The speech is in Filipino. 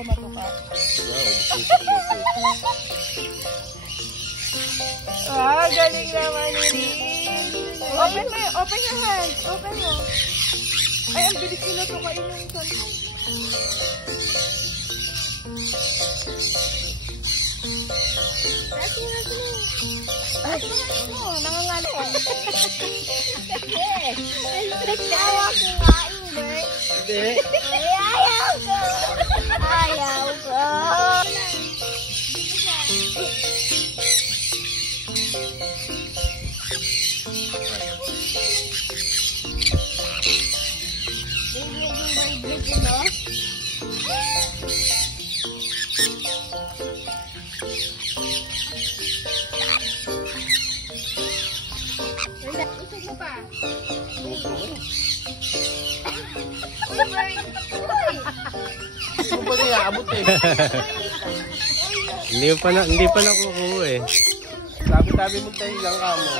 kumato ka. Wow, galing naman ni Rin. Open your hands. Open mo. Ay, ang bilis nila tukain yung santo. Ay, nangangali ka. Ayaw ko nga, Ingrid. Hindi. Ayaw ko. Ayaw ko. Usog mo pa. Ano ba niya? Abot eh. Hindi pa nakukuha eh. Sabi-sabi mo tayo lang ka mo.